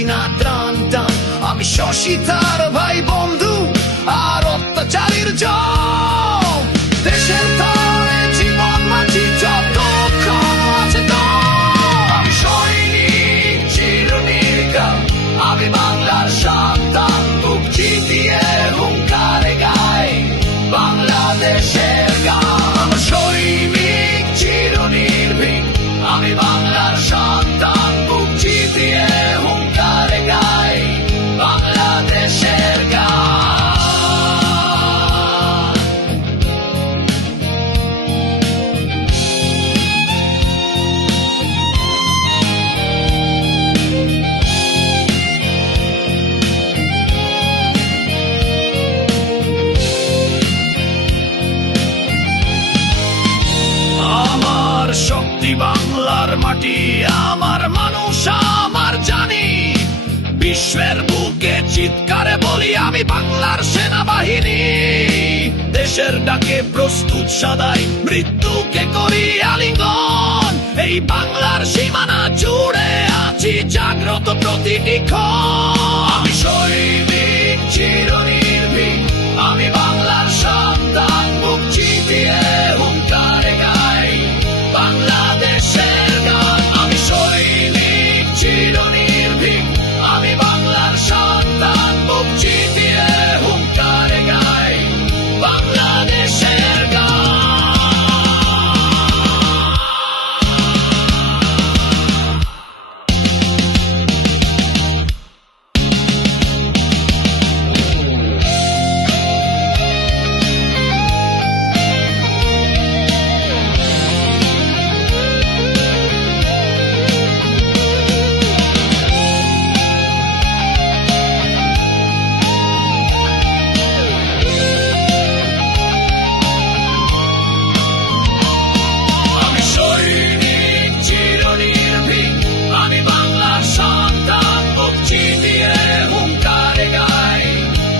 বুঝি না টান টান। আমি শশী তার ভাই বন্ধু আর অত্যাচারীর জম। দেশের তরে জীবন মাঝি যত আছে তো। আমি সৈনিক চিরনির্ঘাত, আমি বাংলার সন্তান, বুক চিতিয়ে হুঙ্কারে গাই বাংলাদেশের গান। সৈনিক চিরনির্ভীক, আমি বাংলার সন্তান, বুক চিতিয়ে হুঙ্কারে গাই বাংলাদেশের গান। আমার শক্তি বাংলার মাটি, আমার মানুষ, আমার জানি। বিশ্বের বুকে চিৎকারে বলি আমি বাংলার সেনাবাহিনী। দেশের ডাকে প্রস্তুত সদাই, মৃত্যুকে করি আলিঙ্গন। এই বাংলার সীমানা জুড়ে আছি জাগ্রত প্রতিটি ক্ষণ। আমি সৈনিক চিরনির্ভীক, আমি বাংলার সন্তান, বুক চিতিয়ে হুঙ্কারে গাই বাংলাদেশের গান। আমি সৈনিক চিরনির্ভীক, আমি বাংলার সন্তান, বুক চিতিয়ে হুঙ্কারে গাই বাংলাদেশের গান। আমি সৈনিক চিরনির্ভীক, আমি বাংলার সন্তান, বুক চিতিয়ে হুঙ্কারে গাই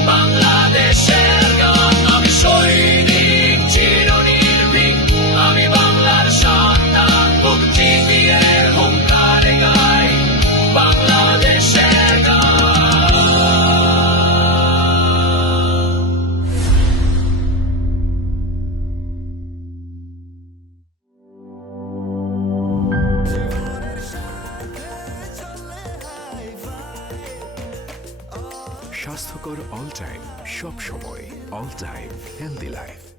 বাংলাদেশের গান। আমি সৈনিক চিরনির্ভীক, আমি বাংলার সন্তান, বুক চিতিয়ে হুঙ্কারে গাই বাংলাদেশের গান। স্বাস্থ্যকর অল টাইম, সব সময় অল টাইম হেলদি লাইফ।